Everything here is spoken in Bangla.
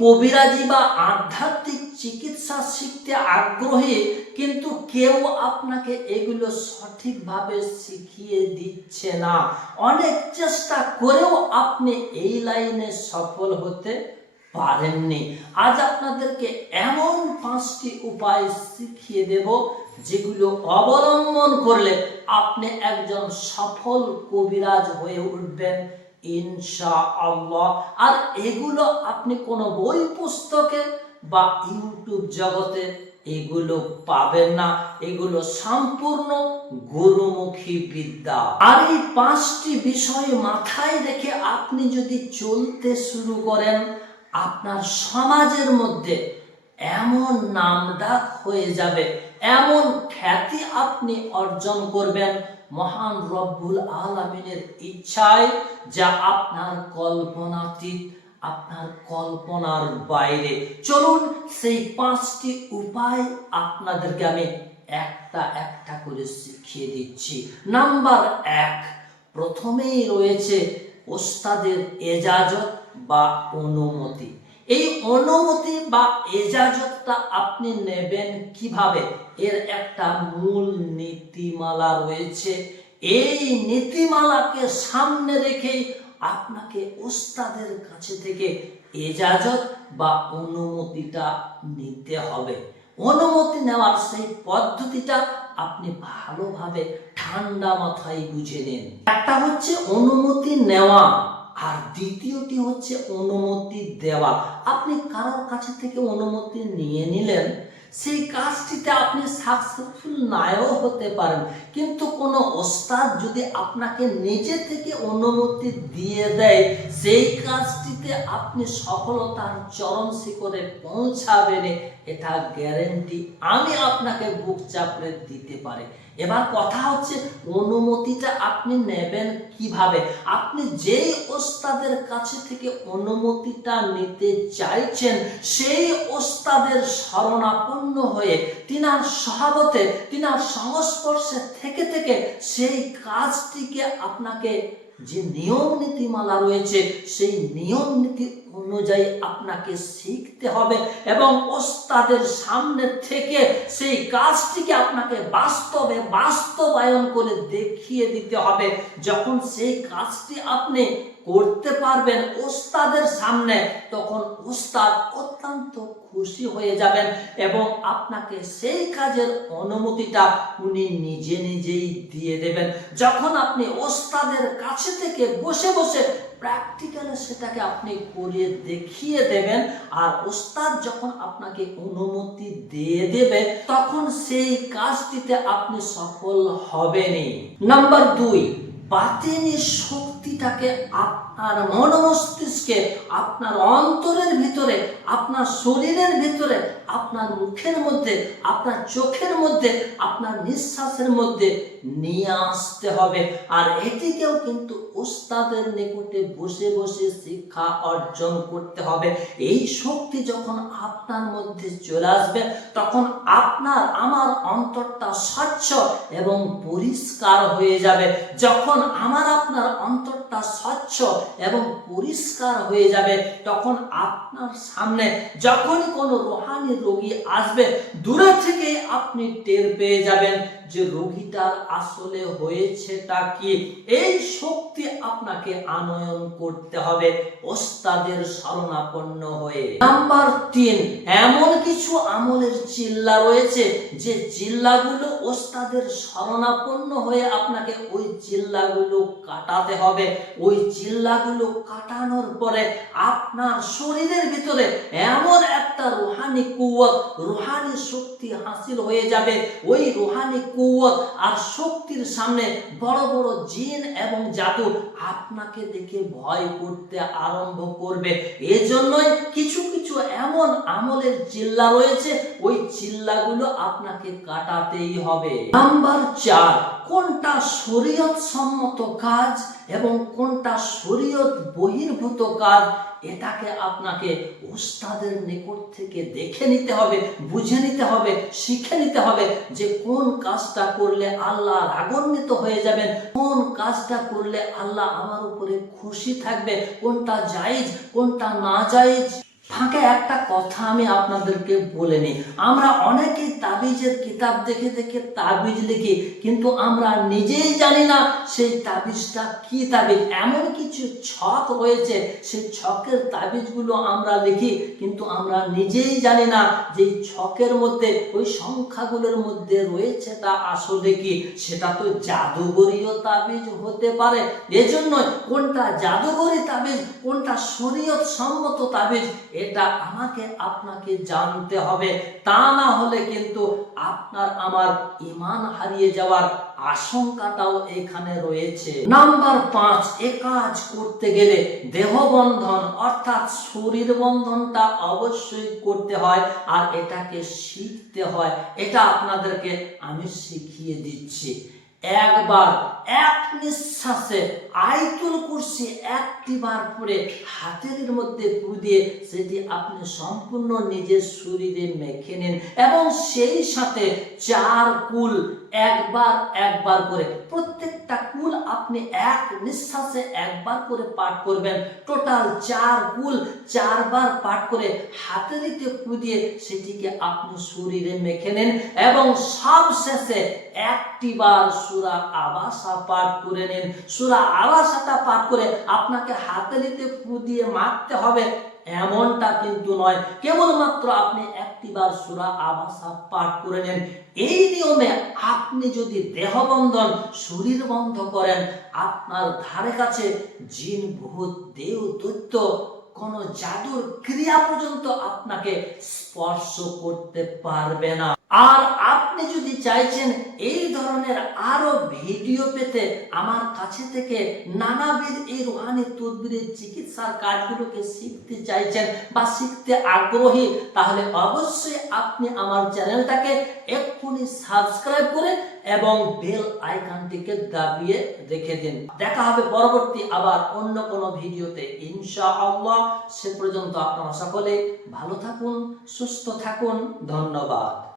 কবিরাজি বা আধ্যাত্মিক চিকিৎসা শিখতে আগ্রহী, কিন্তু কেউ আপনাকে এগুলো সঠিকভাবে শিখিয়ে দিচ্ছে না। অনেক চেষ্টা করেও আপনি এই লাইনে সফল হতে পারেননি। আজ আপনাদেরকে এমন 5টি উপায় শিখিয়ে দেব যেগুলো অবলম্বন করলে আপনি একজন সফল কবিরাজ হয়ে উঠবেন ইনশাআল্লাহ। আর এগুলো আপনি কোনো বই পুস্তকে বা ইউটিউব জগতে এগুলো পাবেন না। এগুলো সম্পূর্ণ গুরুমুখী বিদ্যা। আর এই 5টি বিষয় মাথায় রেখে আপনি যদি চলতে শুরু করেন, আপনার সমাজের মধ্যে এমন নামডাক হয়ে যাবে, এমন খ্যাতি আপনি অর্জন করবেন মহান রব্বুল আলামিনের ইচ্ছায়, যা আপনার কল্পনাতীত, আপনার কল্পনার বাইরে। চলুন সেই 5টি উপায় আপনাদেরকে আমি একটা একটা করে শিখিয়ে দিচ্ছি। নাম্বার 1, প্রথমেই রয়েছে ওস্তাদের এজাজত বা অনুমতি। এই অনুমতি বা এজাজতটা আপনি নেবেন কিভাবে, এর একটা মূল নীতিমালা রয়েছে। এই নীতিমালাকে সামনে রেখেই আপনাকে ওস্তাদের কাছে থেকে এজাজত বা অনুমতিটা নিতে হবে। অনুমতি নেওয়ার সেই পদ্ধতিটা আপনি ভালোভাবে ঠান্ডা মাথায় বুঝে নিন। একটা হচ্ছে অনুমতি নেওয়া, আর দ্বিতীয়টি হচ্ছে অনুমতি দেওয়া। আপনি কারোর কাছে থেকে অনুমতি নিয়ে নিলেন, সেই কাজটিতে আপনি সাকসেসফুল নাও হতে পারেন, কিন্তু কোনো ওস্তাদ যদি আপনাকে নিজে থেকে অনুমতি দিয়ে দেয়, সেই কাজটিতে আপনি সফলতার চরম শিখরে পৌঁছাবেন, এটা গ্যারেন্টি আমি আপনাকে বুক চাপড়ে দিতে পারি। এবার কথা হচ্ছে অনুমতিটা আপনি নেবেন কিভাবে। আপনি যেই ওস্তাদের কাছে থেকে অনুমতিটা নিতে চাইছেন, সেই ওস্তাদের শরণাপন্ন হয়ে, তিনার সহাবতে, তিনার সংস্পর্শে থেকে থেকে সেই কাজটিকে আপনাকে, যে নিয়ম নীতিমালা রয়েছে সেই নিয়ম নীতি অনুযায়ী আপনাকে শিখতে হবে, এবং ওস্তাদের সামনে থেকে সেই কাজটিকে আপনাকে বাস্তবে বাস্তবায়ন করে দেখিয়ে দিতে হবে। যখন সেই কাজটি আপনি করতে পারবেন ওস্তাদের সামনে, তখন ওস্তাদ অত্যন্ত খুশি হয়ে যাবেন এবং আপনাকে সেই কাজের অনুমতিটা উনি নিজে নিজেই দিয়ে দেবেন। যখন আপনি ওস্তাদের কাছে থেকে বসে বসে প্র্যাকটিক্যালে সেটাকে আপনি করে দেখিয়ে দেবেন, আর ওস্তাদ যখন আপনাকে অনুমতি দিয়ে দেবে, তখন সেই কাজটিতে আপনি সফল হবেনই। নাম্বার 2, বাতিনি শক্তিটাকে আপনার মন মস্তিষ্কে, আপনার অন্তরের ভিতরে, আপনার শরীরের ভিতরে, আপনার মুখের মধ্যে, আপনার চোখের মধ্যে, আপনার নিঃশ্বাসের মধ্যে নিয়ে আসতে হবে। আর এটিকেও কিন্তু ওস্তাদের নিকটে বসে বসে শিক্ষা অর্জন করতে হবে। এই শক্তি যখন আপনার মধ্যে চলে আসবে, তখন আপনার আমার অন্তরটা স্বচ্ছ এবং পরিষ্কার হয়ে যাবে। যখন আমার আপনার অন্তরটা স্বচ্ছ এবং পরিষ্কার হয়ে যাবে, তখন আপনার সামনে যখনই কোনো রোহানি রোগী আসবে, দূরে থেকে আপনি টের পেয়ে যাবেন যে রোগীটার আসলে হয়েছেটা কি। এই শক্তি আপনাকে আনয়ন করতে হবে ওস্তাদের শরণাপন্ন হয়ে। নাম্বার 3, এমন কিছু আমলের চিল্লা রয়েছে যে চিল্লাগুলো ওস্তাদের শরণাপন্ন হয়ে আপনাকে ওই চিল্লাগুলো কাটাতে হবে। ওই চিল্লাগুলো কাটানোর পরে আপনার শরীরের ভিতরে এমন একটা রুহানি কুওয়াত, রুহানি শক্তি হাসিল হয়ে যাবে। ওই রুহানি কুওয়াত আর শক্তির সামনে বড় বড় জিন এবং জাদু আপনাকে দেখে ভয় করতে আরম্ভ করবে। এজন্যই কিছু কিছু এমন আমলের চিল্লা রয়েছে, ওই চিল্লাগুলো আপনাকে কাটাতেই হবে। নাম্বার 4, কোনটা শরীয়ত সম্মত কাজ এবং কোনটা শরীয়ত বহির্ভূত কাজ, এটাকে আপনাকে ওস্তাদের নিকট থেকে দেখে নিতে হবে, বুঝে নিতে হবে, শিখে নিতে হবে যে কোন কাজটা করলে আল্লাহ রাগান্বিত হয়ে যাবেন, কোন কাজটা করলে আল্লাহ আমার উপরে খুশি থাকবে, কোনটা জায়েজ কোনটা না জায়েজ। ফাঁকে একটা কথা আমি আপনাদেরকে বলে নিই, আমরা অনেকেই তাবিজের কিতাব দেখে দেখে তাবিজ লিখি, কিন্তু আমরা নিজেই জানি না সেই তাবিজটা কি তাবিজ। এমন কিছু ছক রয়েছে, সেই ছকের তাবিজগুলো আমরা লিখি, কিন্তু আমরা নিজেই জানি না যে ছকের মধ্যে ওই সংখ্যাগুলোর মধ্যে রয়েছে তা আসলে কি। সেটা তো জাদুঘরীয় তাবিজ হতে পারে। এজন্য কোনটা জাদুঘরী তাবিজ, কোনটা শরীয়ত সম্মত তাবিজ, এটা আমাকে আপনাকে জানতে হবে। তা না হলে কিন্তু আপনার আমার ঈমান হারিয়ে যাওয়ার আশঙ্কাটাও এখানে রয়েছে। নাম্বার 5, এ কাজ করতে গেলে দেহবন্ধন অর্থাৎ শরীর বন্ধনটা অবশ্যই করতে হয়, আর এটাকে শিখতে হয়। এটা আপনাদেরকে আমি শিখিয়ে দিচ্ছি। একবার এক নিঃশ্বাসে আয়াতুল কুরসি 1টি বার পড়ে হাতের মধ্যে ফু দিয়ে সেটি আপনি সম্পূর্ণ নিজের শরীরে মেখে নিন, এবং সেই সাথে 4 কুল একবার করে, প্রত্যেকটা কুল আপনি এক নিঃশ্বাসে একবার করে পাঠ করবেন। টোটাল 4 কুল 4 বার পাঠ করে হাতেরিতে ফু দিয়ে সেটিকে আপনি শরীরে মেখে নেন, এবং সব শেষে 1টি বার সূরা আবাসা পাঠ করে নিন। সূরা আবাসাটা পাঠ করে আপনাকে হাতেরিতে ফু দিয়ে মারতে হবে এমনটা কিন্তু নয়, কেবলমাত্র আপনি 1টি বার সূরা আবাসা পাঠ করে নেন। এই নিয়মে আপনি যদি দেহবন্ধন শরীর বন্ধ করেন, আপনার ধারে কাছে জিন ভূত দেব দৈত্য কোন জাদুর ক্রিয়া পর্যন্ত আপনাকে স্পর্শ করতে পারবে না। আর আপনি যদি চাইছেন এই ধরনের আরো ভিডিও পেতে, আমার কাছে থেকে নানাবিধ এই রুহানি তদবিরের চিকিৎসার কাজগুলোকে শিখতে চাইছেন বা শিখতে আগ্রহী, তাহলে অবশ্যই আপনি আমার চ্যানেলটাকে এক্ষুনি সাবস্ক্রাইব করে এবং বেল আইকনটিকে দাবিয়ে রেখে দিন। দেখা হবে পরবর্তী আবার অন্য কোনো ভিডিওতে ইনশাআল্লাহ। সে পর্যন্ত আপনারা সকলে ভালো থাকুন, সুস্থ থাকুন। ধন্যবাদ।